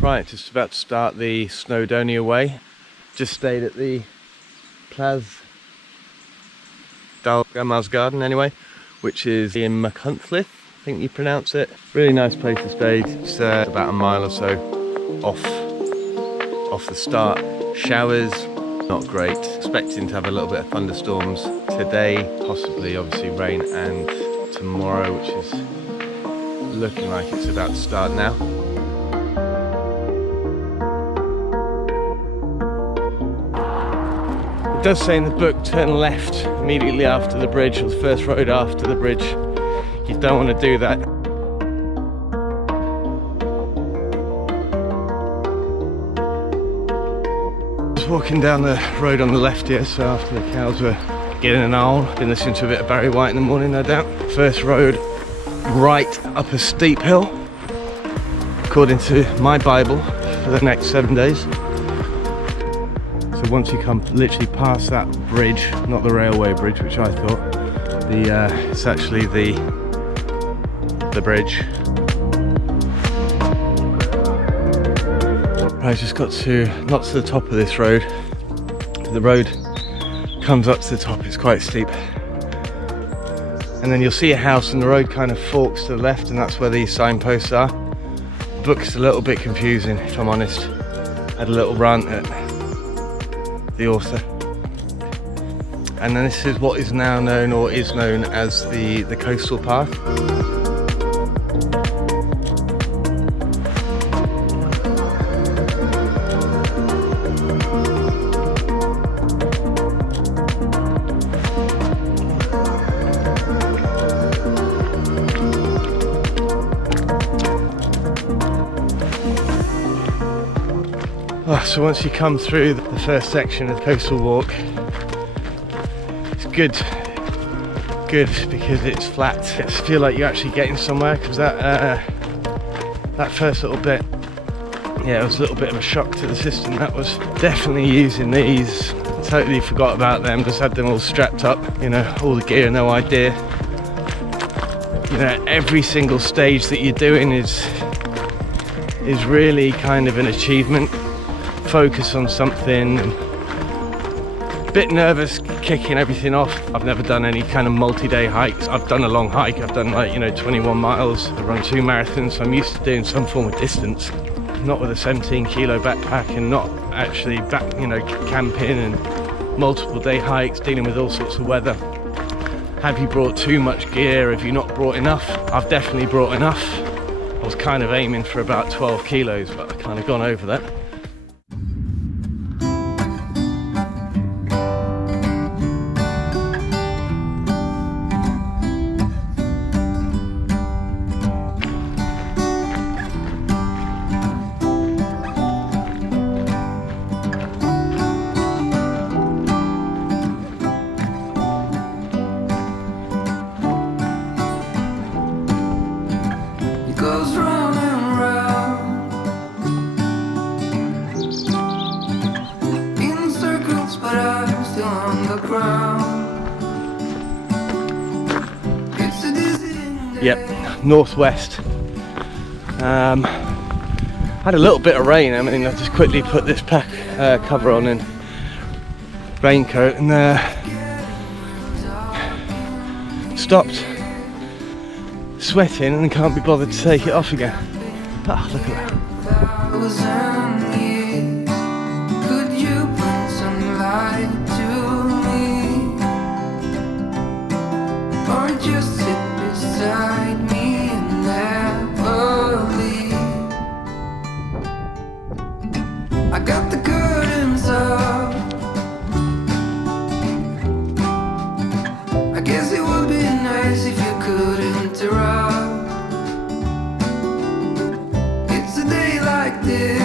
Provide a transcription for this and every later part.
Right, just about to start the Snowdonia way. Just stayed at the Dolgellau Garden anyway, which is in Machynlleth, I think you pronounce it. Really nice place to stay. It's about a mile or so off the start. Showers, not great. Expecting to have a little bit of thunderstorms today, possibly obviously rain, and tomorrow, which is looking like it's about to start now. It does say in the book, turn left immediately after the bridge, or the first road after the bridge. You don't want to do that. Just walking down the road on the left here, so after the cows were getting an owl, been listening to a bit of Barry White in the morning, no doubt. First road right up a steep hill, according to my Bible, for the next 7 days. So once you come literally past that bridge, not the railway bridge, which I thought, it's actually the bridge. I just got to, not to the top of this road, but the road comes up to the top, it's quite steep. And then you'll see a house and the road kind of forks to the left, and that's where these signposts are. The book's a little bit confusing, if I'm honest. I had a little rant at the author. And then this is what is now known, or is known as the coastal path. So once you come through the first section of the coastal walk, it's good because it's flat. I feel like you're actually getting somewhere, because that first little bit, yeah, it was a little bit of a shock to the system. That was definitely using these. Totally forgot about them, just had them all strapped up, you know, all the gear, no idea. You know, every single stage that you're doing is really kind of an achievement. Focus on something, and a bit nervous kicking everything off. I've never done any kind of multi-day hikes. I've done a long hike, I've done, like, you know, 21 miles. I've run 2 marathons, so I'm used to doing some form of distance. Not with a 17-kilo backpack, and not actually camping and multiple day hikes, dealing with all sorts of weather. Have you brought too much gear? Have you not brought enough? I've definitely brought enough. I was kind of aiming for about 12 kilos, but I've kind of gone over that. Yep, northwest. Had a little bit of rain. I mean, I just quickly put this pack cover on and raincoat, and stopped sweating and can't be bothered to take it off again. Ah, look at that. It's a day like this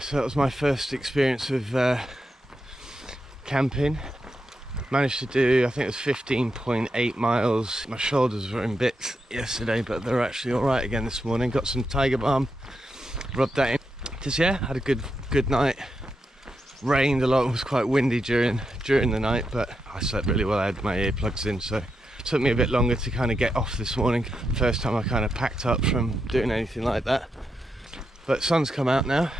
so that was my first experience with camping. Managed to do, I think it was 15.8 miles. My shoulders were in bits yesterday, but they're actually all right again this morning. Got some Tiger Balm, rubbed that in. Just yeah, had a good night. Rained a lot, it was quite windy during the night, but I slept really well. I had my earplugs in, so it took me a bit longer to kind of get off this morning. First time I kind of packed up from doing anything like that. But sun's come out now.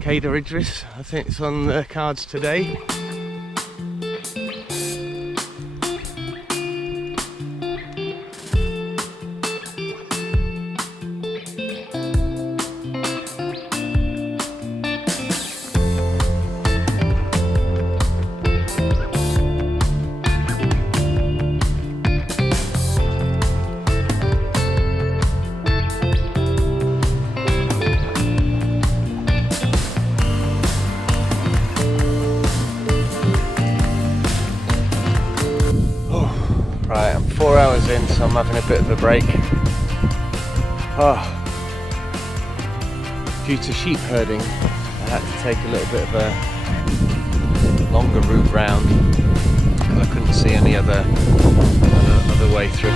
Cadair Idris, I think it's on the cards today. Right, I'm 4 hours in, so I'm having a bit of a break. Due to sheep herding, I had to take a little bit of a longer route round because I couldn't see any other way through.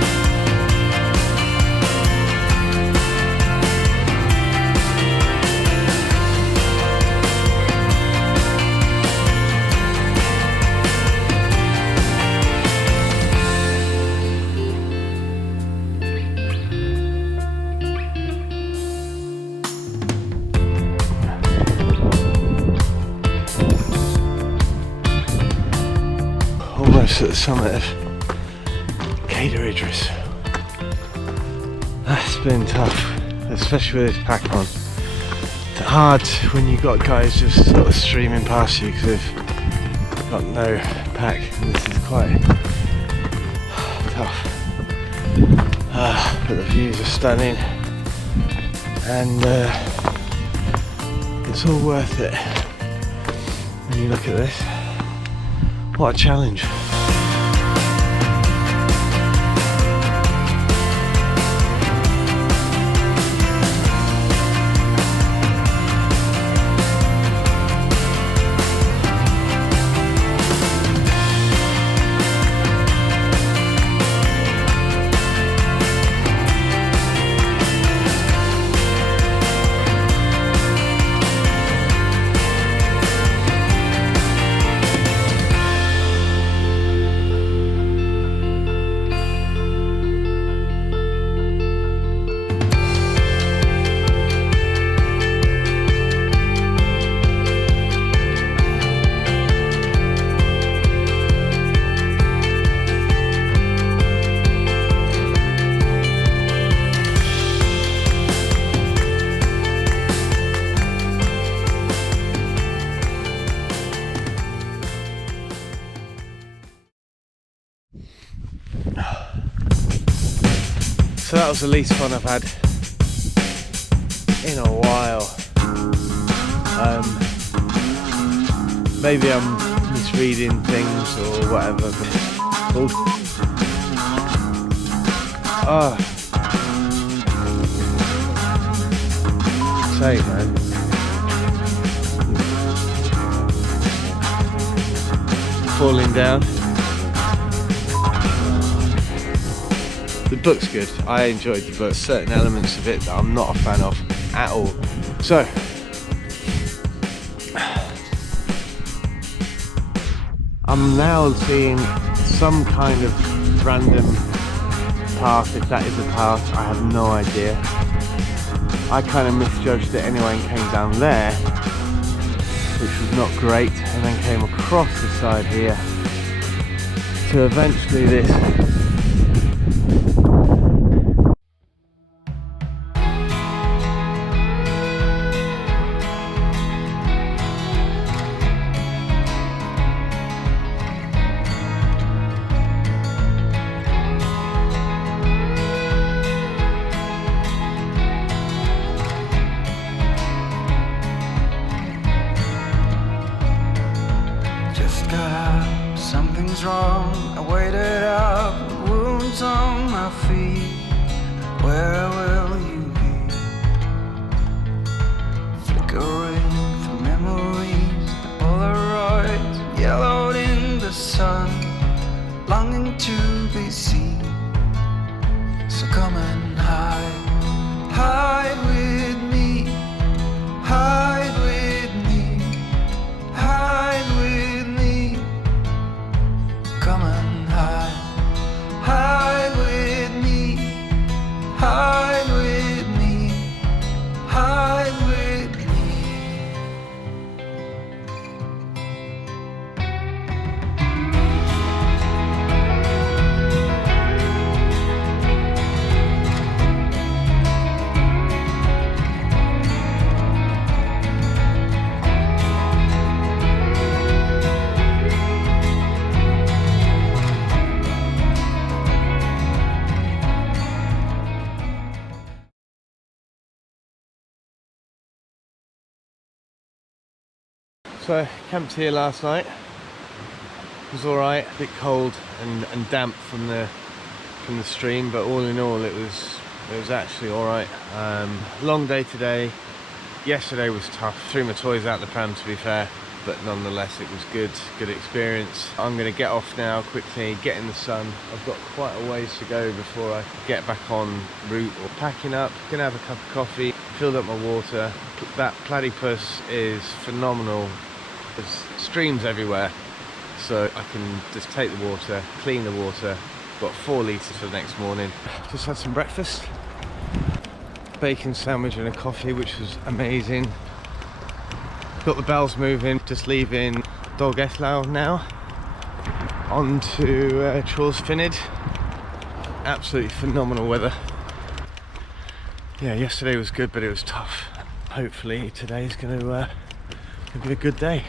Almost at the summit of Cadair Idris. That's been tough, especially with this pack on. It's hard when you've got guys just sort of streaming past you because they've got no pack, and this is quite tough. But the views are stunning, and it's all worth it when you look at this. What a challenge. So that was the least fun I've had in a while. Maybe I'm misreading things or whatever, but say man, falling down. The book's good. I enjoyed the book. Certain elements of it that I'm not a fan of at all. So, I'm now seeing some kind of random path, if that is a path, I have no idea. I kind of misjudged it anyway and came down there, which was not great, and then came across the side here to eventually this. Something's wrong, I waited up, wounds on my feet. Where will you be? Flicker want to be seen. So come and hide with me, hide with me, hide with me. Come and hide with me, hide with me, hide with me. So I camped here last night. It was alright, a bit cold and damp from the stream, but all in all it was actually alright. Long day today. Yesterday was tough. Threw my toys out the pram, to be fair, but nonetheless it was good experience. I'm going to get off now quickly, get in the sun. I've got quite a ways to go before I get back on route or packing up. Gonna have a cup of coffee, filled up my water. That platypus is phenomenal. There's streams everywhere, so I can just take the water, clean the water. Got 4 litres for the next morning. Just had some breakfast, bacon sandwich and a coffee, which was amazing. Got the bells moving, just leaving Dolgellau now, on to Trawsfynydd. Absolutely phenomenal weather. Yeah, yesterday was good, but it was tough. Hopefully today's gonna be a good day.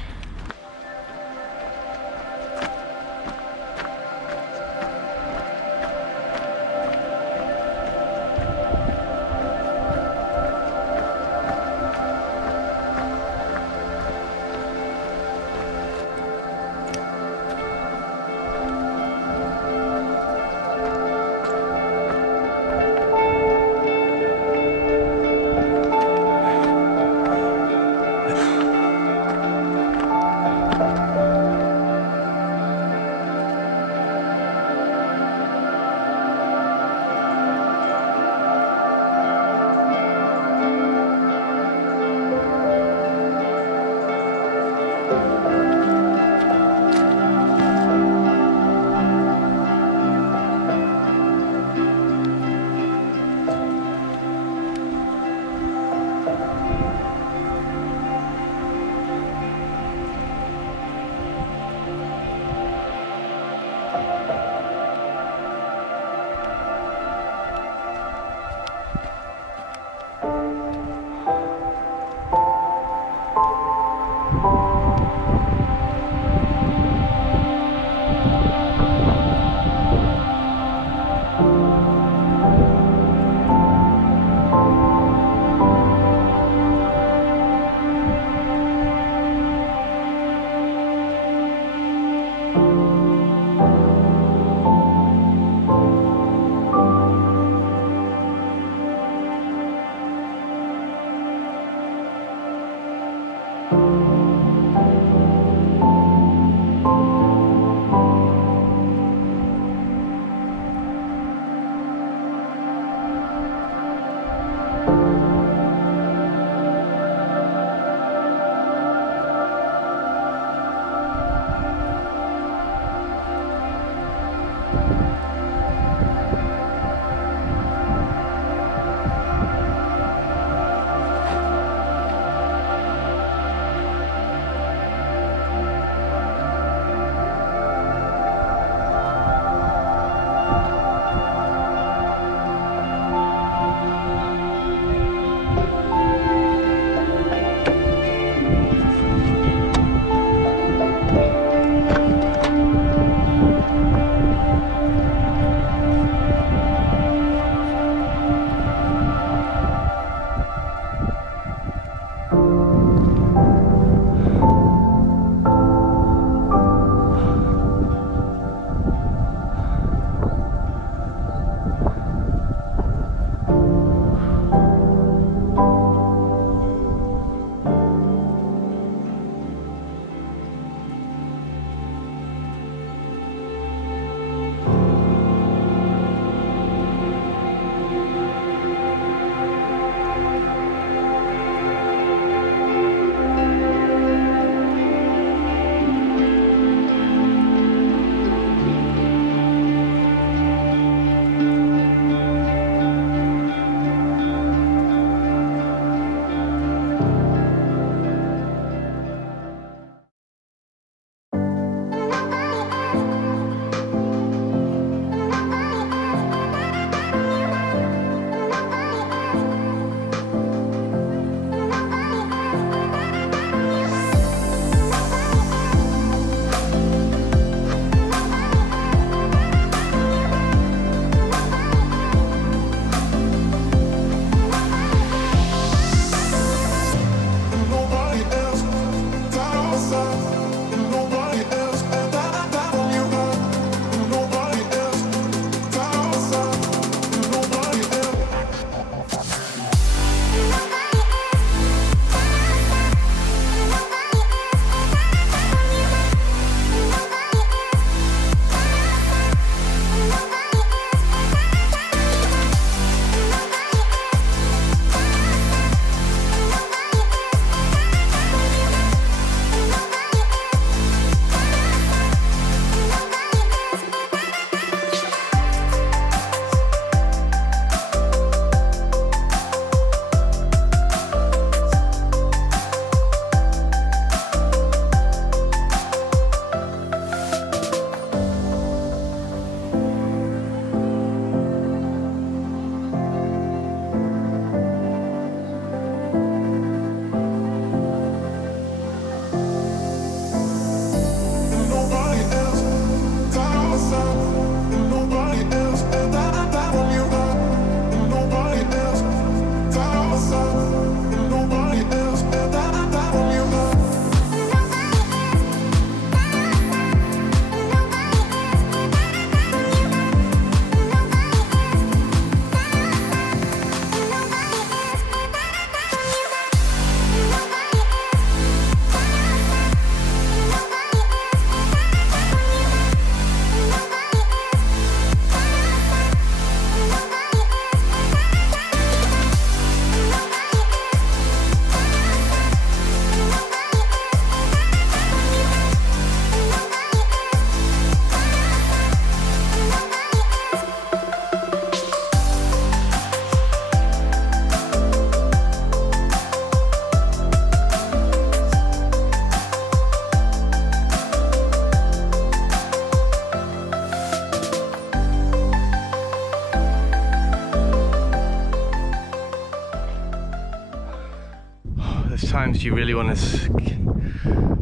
sometimes you really want to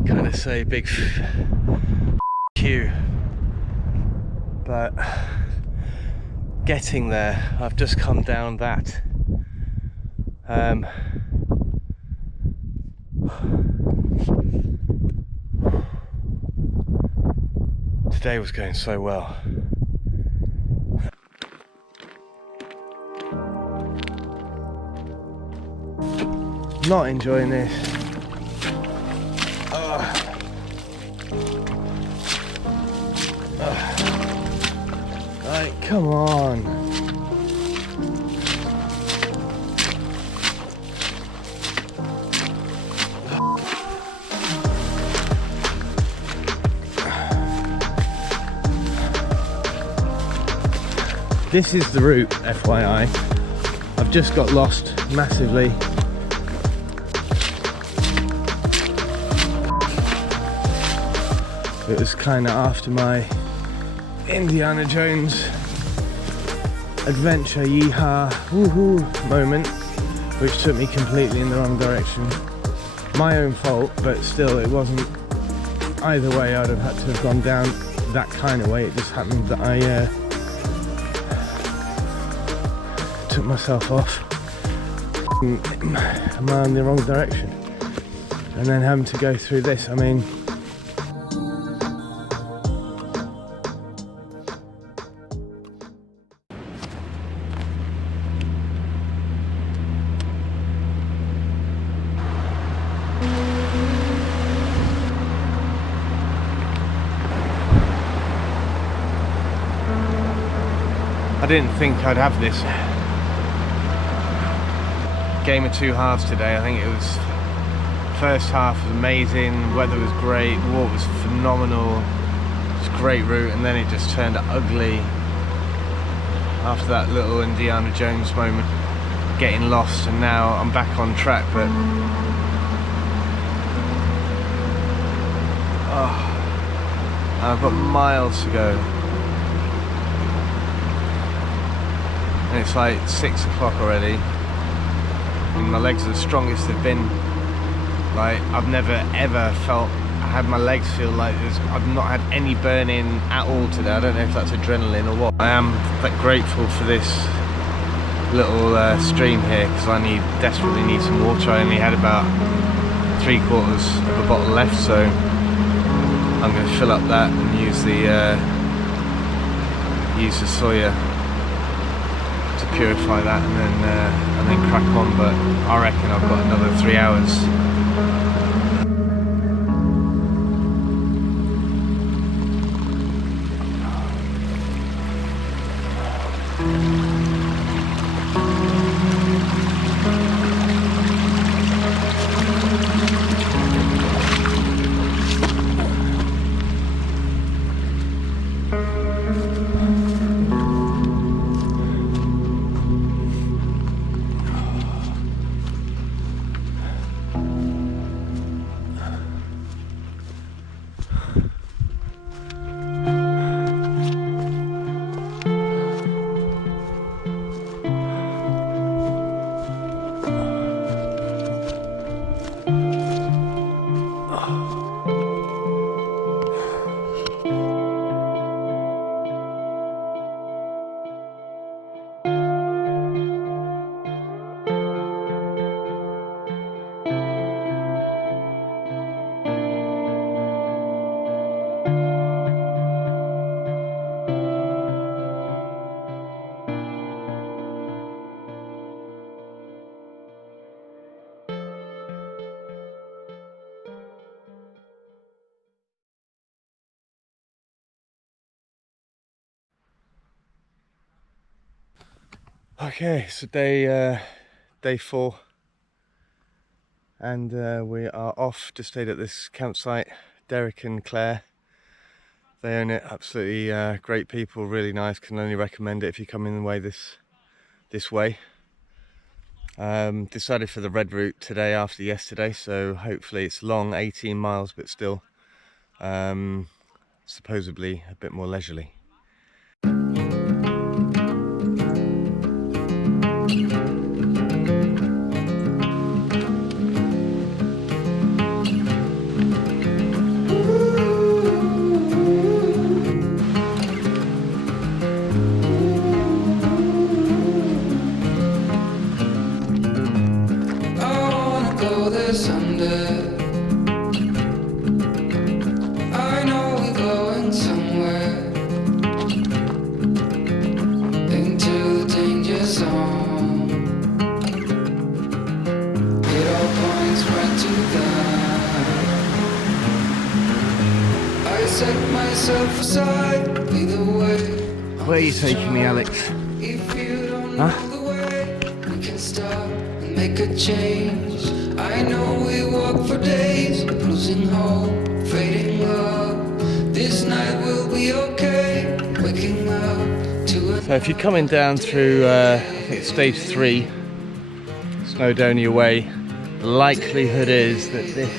kind of say big you, but getting there, I've just come down that today was going so well. Not enjoying this. Right, come on. This is the route, FYI. I've just got lost massively. It was kind of after my Indiana Jones adventure yeehaw woohoo moment, which took me completely in the wrong direction. My own fault, but still it wasn't. Either way I'd have had to have gone down that kind of way. It just happened that I took myself off in the wrong direction, and then having to go through this. I mean, I didn't think I'd have this game of two halves today. I think it was, first half was amazing, weather was great, water was phenomenal, it was a great route, and then it just turned ugly after that little Indiana Jones moment, getting lost, and now I'm back on track. But I've got miles to go. And it's like 6 o'clock already, and my legs are the strongest they've been. Like, I've never ever felt, I had my legs feel like I've not had any burning at all today. I don't know if that's adrenaline or what. I am grateful for this little stream here, because I desperately need some water. I only had about 3/4 of a bottle left, so I'm going to fill up that and use the Sawyer to purify that, and then crack on. But I reckon I've got another 3 hours. Okay, so day 4, and we are off. Just stayed at this campsite, Derek and Claire. They own it. Absolutely great people, really nice. Can only recommend it if you come in the way this way. Decided for the red route today after yesterday, so hopefully it's long, 18 miles, but still supposedly a bit more leisurely. set myself aside, either way. Where are you taking me, Alex? If you don't know the way, we can stop and make a change. I know we walk for days, losing hope, fading love. This night will be okay, waking up to a... So if you're coming down through, I think it's stage 3, Snowdonia Way, the likelihood is that this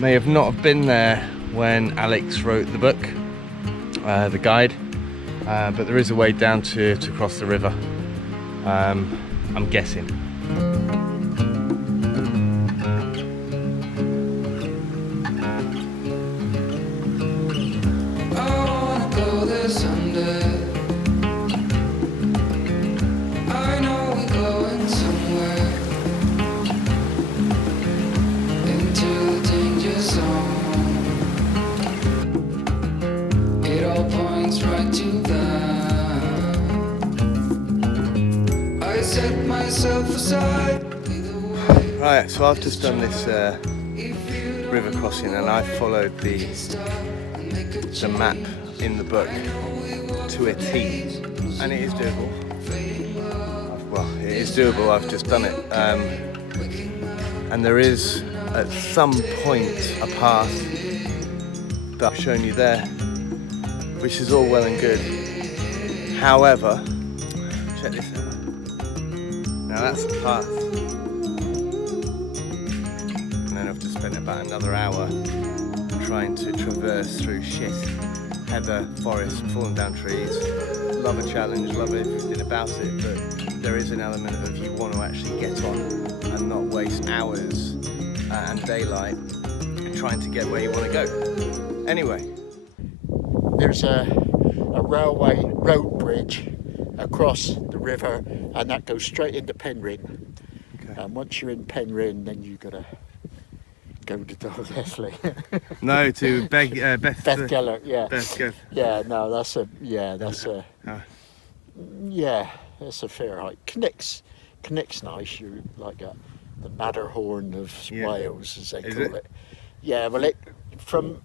may have not have been there when Alex wrote the book, the guide, but there is a way down to cross the river, I'm guessing. Right, so I've just done this river crossing and I followed the map in the book to a T, and it is doable. Well, it is doable, I've just done it. And there is at some point a path that I've shown you there, which is all well and good. However, check this out. Now that's the path. And then I've just spent about another hour trying to traverse through shit, heather, forest, fallen down trees. Love a challenge, love everything about it, but there is an element of you want to actually get on and not waste hours and daylight trying to get where you want to go. Anyway. There's a railway road bridge across the river, and that goes straight into Penryn. Okay. And once you're in Penryn, then you gotta go to Dolgellau. No, to Beddgelert, yeah. Beddgelert. Yeah, no, that's a fair hike. Knick's nice. You like the Matterhorn of Wales, as they call it. Yeah, well, from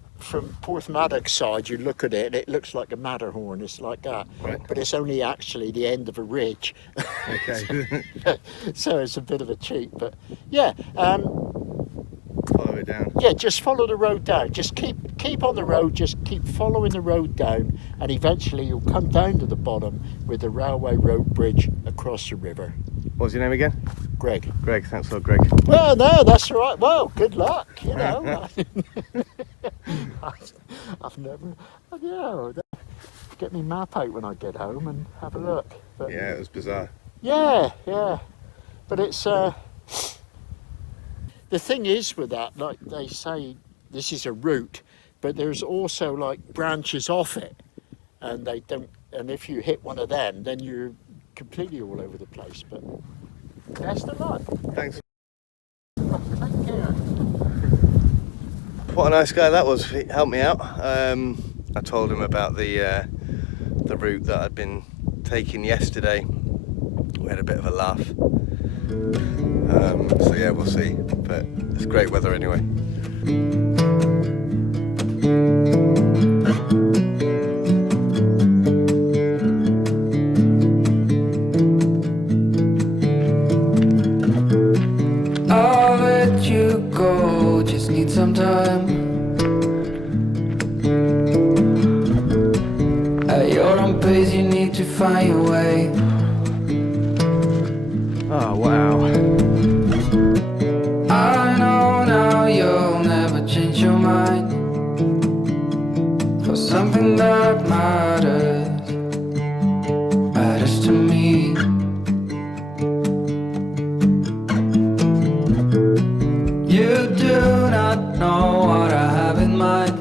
Porthmadog's side, you look at it and it looks like a Matterhorn. It's like that, right. But it's only actually the end of a ridge. Okay. So it's a bit of a cheat, but yeah. Follow it down. Yeah, just follow the road down. Just keep on the road. Just keep following the road down, and eventually you'll come down to the bottom with the railway road bridge across the river. What's your name again? Greg. Greg, thanks a lot, Greg. Well, no, that's all right. Well, good luck, you know. I've never, get me map out when I get home and have a look. But, yeah, it was bizarre. Yeah, but it's, the thing is with that, like they say, this is a route, but there's also like branches off it, and they don't, and if you hit one of them, then you're completely all over the place. But best of luck. Thanks. Take care. What a nice guy that was. He helped me out. I told him about the route that I'd been taking yesterday. We had a bit of a laugh. So yeah, we'll see. But it's great weather anyway. I'll let you go, just need some time. At your own pace, you need to find your way. Oh wow. I know now you'll never change your mind for something that matters to me. You do not know what I have in mind.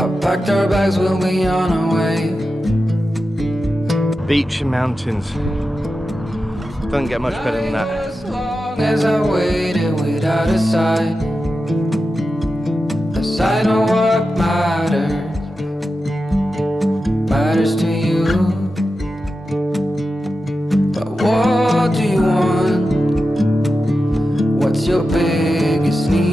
I packed our bags, we'll be on our way. Beach and mountains. Doesn't get much better than that. As long as I waited without a sign, as I know what matters to you. But what do you want? What's your biggest need?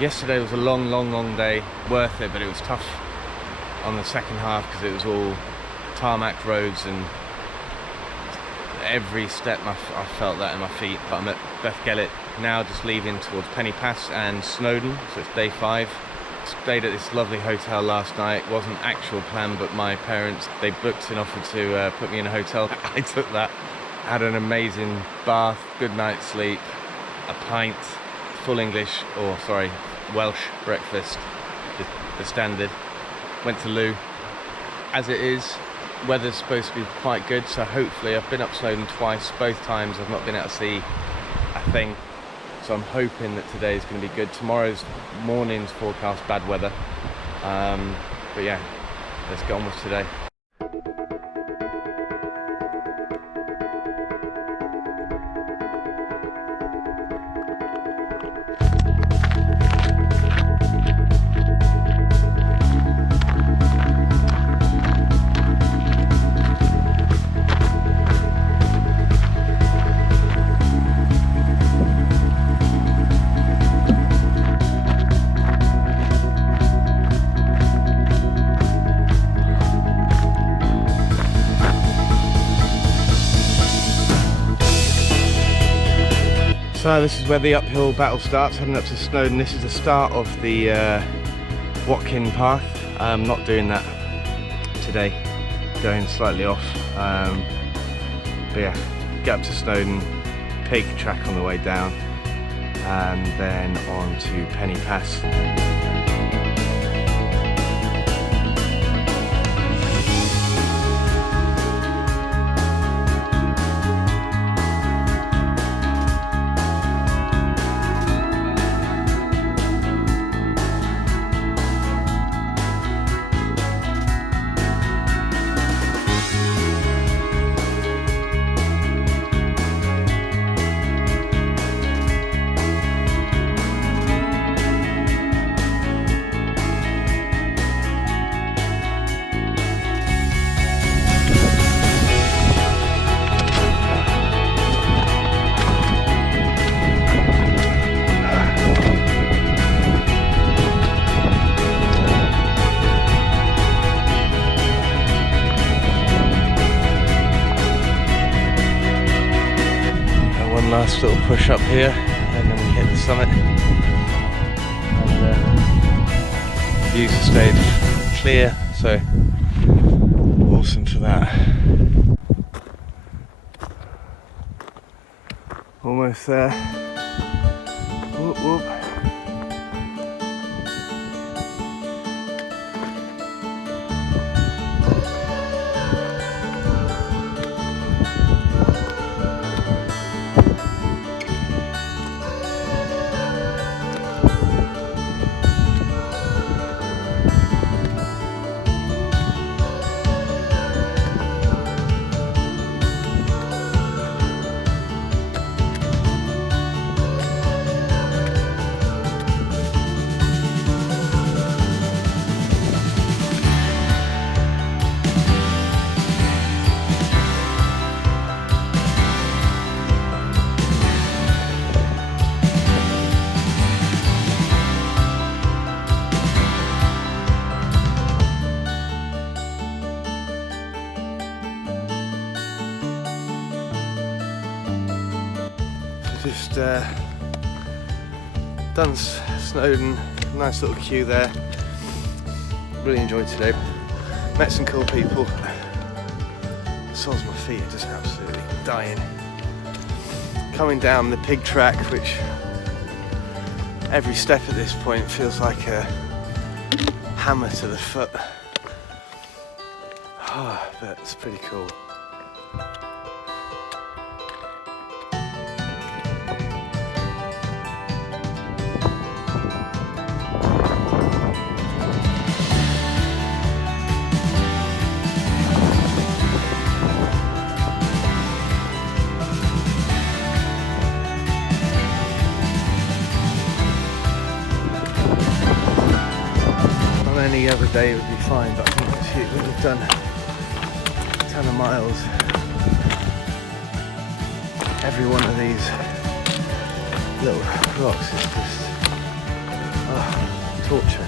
Yesterday was a long day, worth it, but it was tough on the second half because it was all tarmac roads and every step I felt that in my feet. But I'm at Beddgelert now, just leaving towards Penny Pass and Snowdon, so it's day 5. Stayed at this lovely hotel last night. It wasn't actual plan, but my parents, they booked and offered to put me in a hotel. I took that, had an amazing bath, good night's sleep, a pint, full English, or sorry, Welsh breakfast, the standard. Went to loo. As it is, weather's supposed to be quite good, so hopefully, I've been up Snowdon twice, both times I've not been able to see a thing, so I'm hoping that today's going to be good. Tomorrow's morning's forecast bad weather, but yeah, let's get on with today. So this is where the uphill battle starts, heading up to Snowdon. This is the start of the Watkin path. I'm not doing that today, going slightly off. But yeah, get up to Snowdon, pig track on the way down, and then on to Penny Pass. Last little push up here, and then we hit the summit, and views have stayed clear, so awesome for that. Almost there. Whoop, whoop. Just done Snowdon, nice little queue there. Really enjoyed today. Met some cool people. The soles of my feet are just absolutely dying. Coming down the pig track, which every step at this point feels like a hammer to the foot. Oh, but it's pretty cool. Any other day would be fine, but I think this year we've done a ton of miles. Every one of these little rocks is just Torture.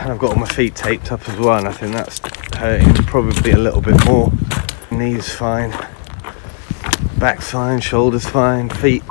And I've got all my feet taped up as well, and I think that's hurting probably a little bit more. Knees fine, back's fine, shoulders fine, feet.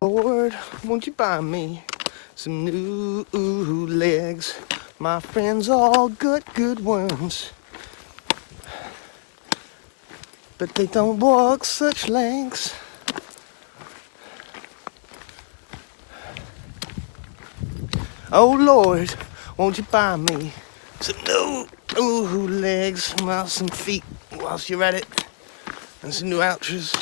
Lord, won't you buy me some new legs? My friends all good ones, but they don't walk such lengths. Oh Lord, won't you buy me some new legs? Well, some feet whilst you're at it, and some new ouches.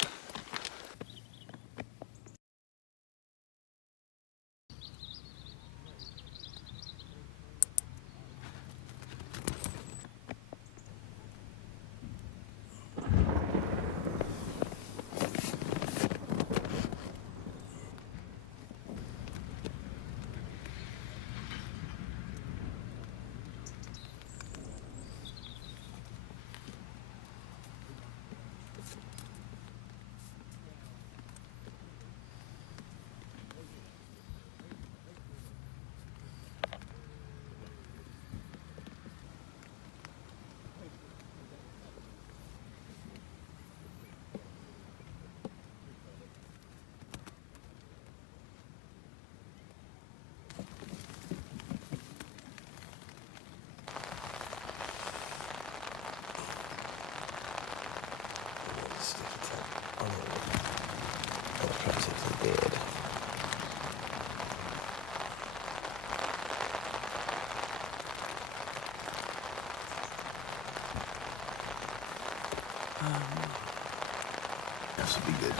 This will be good.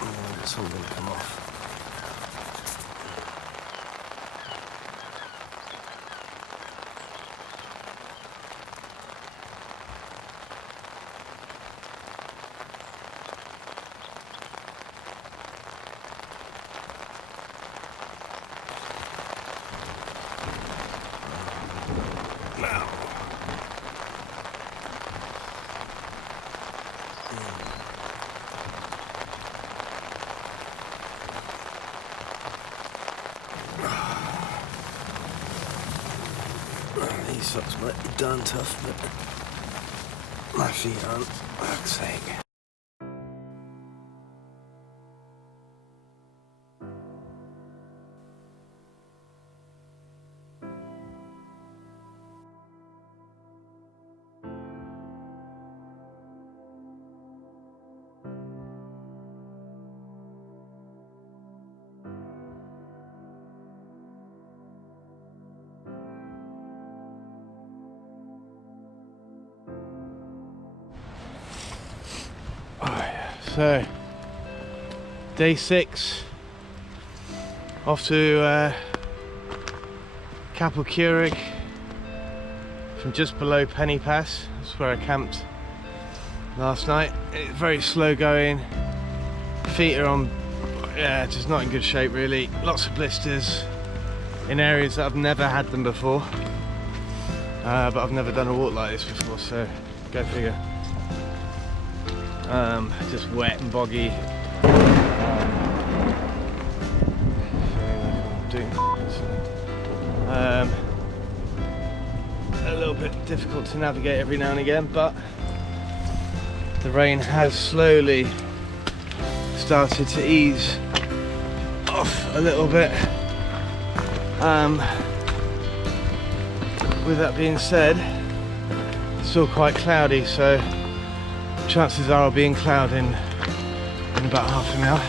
Oh, it's all going to come off. These socks might be darn tough, but my feet aren't, for fuck's sake. So, day 6, off to Capel Curig from just below Penny Pass. That's where I camped last night. It's very slow going, feet are on, just not in good shape really. Lots of blisters in areas that I've never had them before, but I've never done a walk like this before, so go figure. Just wet and boggy. A little bit difficult to navigate every now and again, but the rain has slowly started to ease off a little bit. with that being said, it's still quite cloudy, so chances are I'll be in cloud in about half an hour.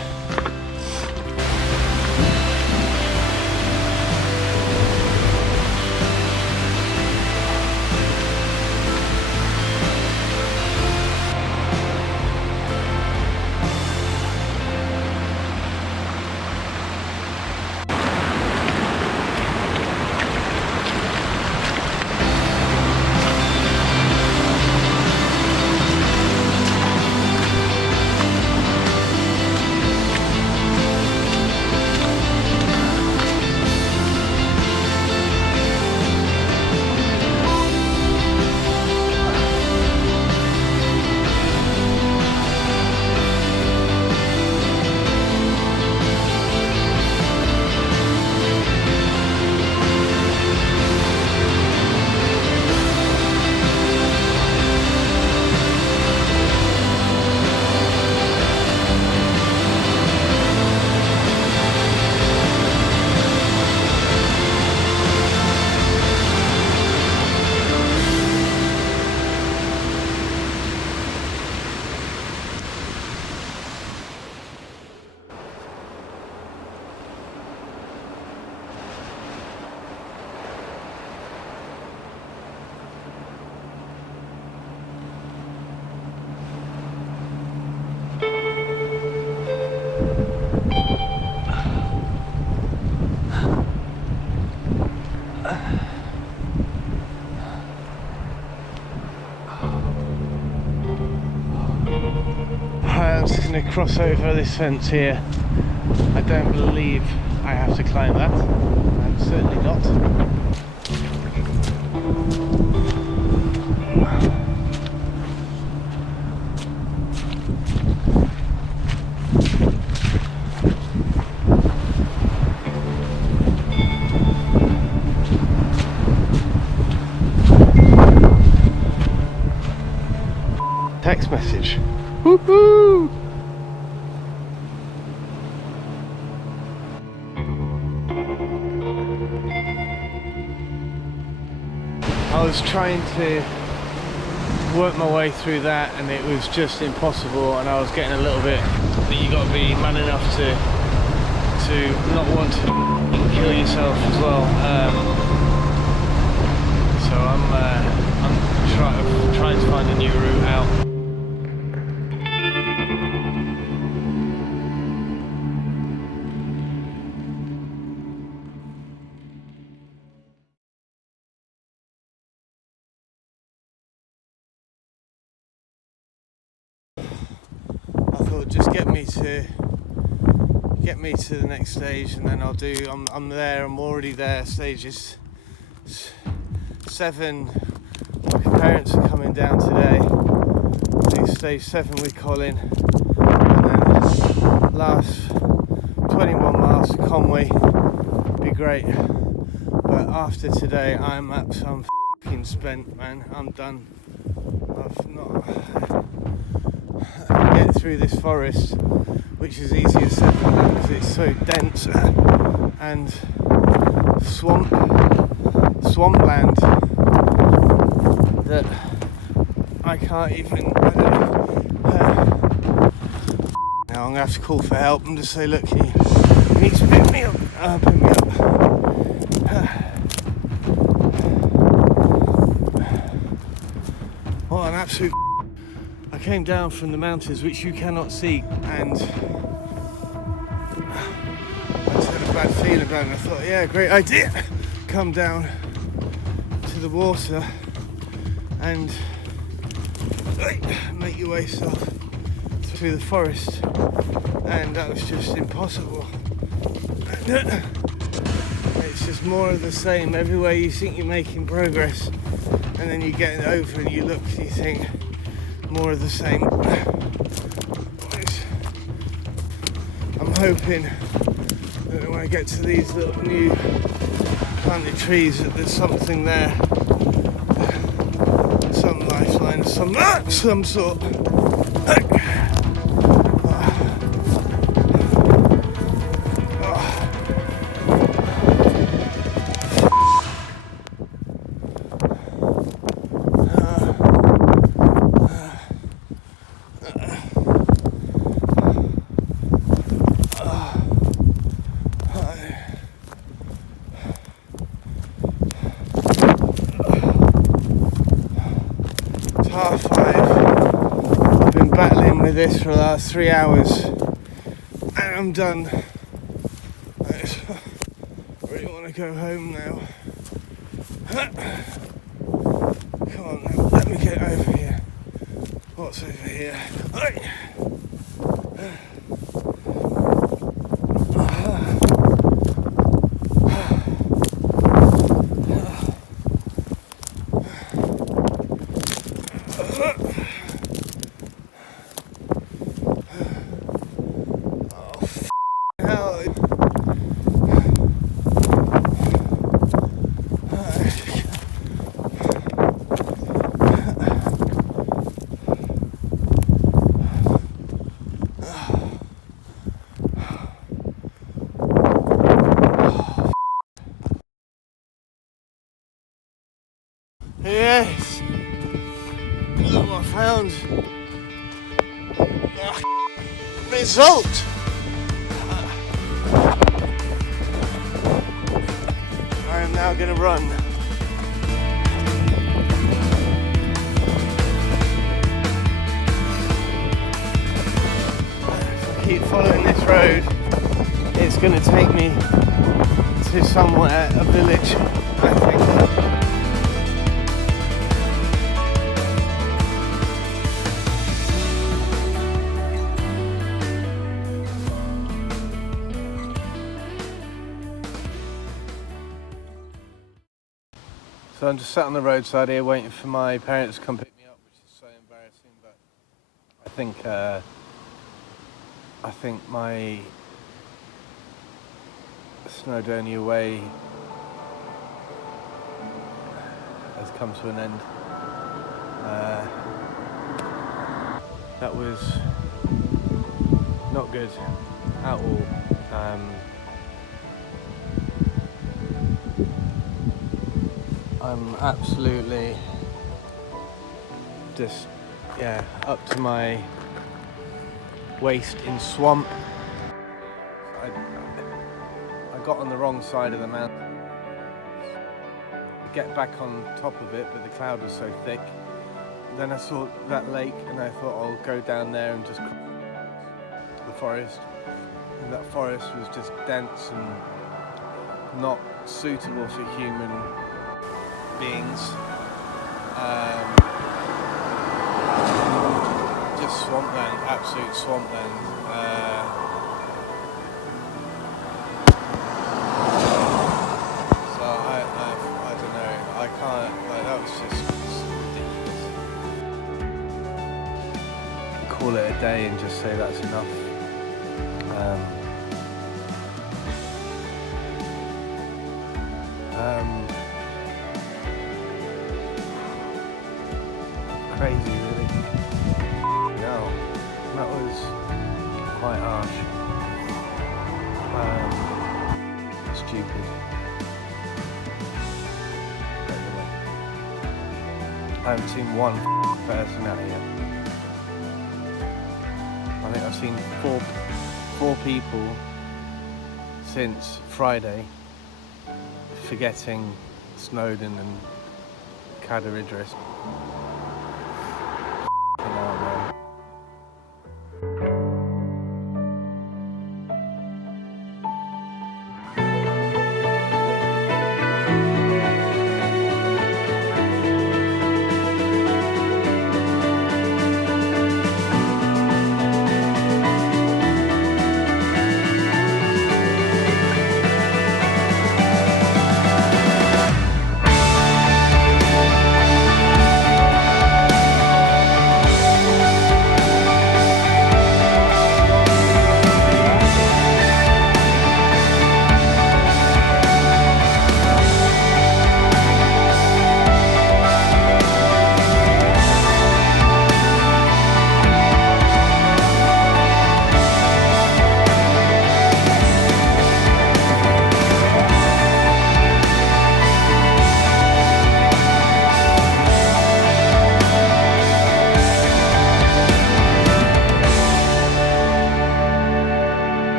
I'm just going to cross over this fence here. I don't believe I have to climb that. I'm certainly not. Text message. Woohoo! I was trying to work my way through that and it was just impossible, and I was getting a little bit that you got to be man enough to not want to kill yourself as well. So I'm trying to find a new route out. Just get me to the next stage, and then I'm there. I'm already there. Stages 7. My parents are coming down today. I'll do stage 7 with Colin, and then last 21 miles to Conwy. Be great. But after today, I'm fucking spent, man. I'm done. I've not. Get through this forest, which is easier said than done because it's so dense and swampland that I can't even. Now I'm gonna have to call for help and just say, look, you need to pick me up. Pick me up. What an absolute. I came down from the mountains, which you cannot see, and I just had a bad feeling about it. I thought, yeah, great idea. Come down to the water and make your way south through the forest, and that was just impossible. It's just more of the same. Everywhere you think you're making progress, and then you get over and you look and you think, more of the same. I'm hoping that when I get to these little new planted trees that there's something there, some lifeline of some sort. battling with this for the last 3 hours, and I'm done. I just really want to go home now. Come on now, let me get over here. What's over here? Yes! Look what I found! Result! I am now going to run. If I keep following this road, it's going to take me to somewhere, a village, I think. So I'm just sat on the roadside here waiting for my parents to come pick me up, which is so embarrassing, but I think my Snowdonia way has come to an end. That was not good at all. I'm absolutely just, up to my waist in swamp. I got on the wrong side of the mountain. I get back on top of it, but the cloud was so thick. Then I saw that lake and I thought I'll go down there and just cross the forest. And that forest was just dense and not suitable for human beings. Just swampland, absolute swampland. So I don't know, I can't, like, that was just ridiculous. Call it a day and just say that's enough. Crazy, really. No, that was quite harsh. Stupid. I haven't seen one person out here. I think I've seen four people since Friday, forgetting Snowdon and Cadair Idris.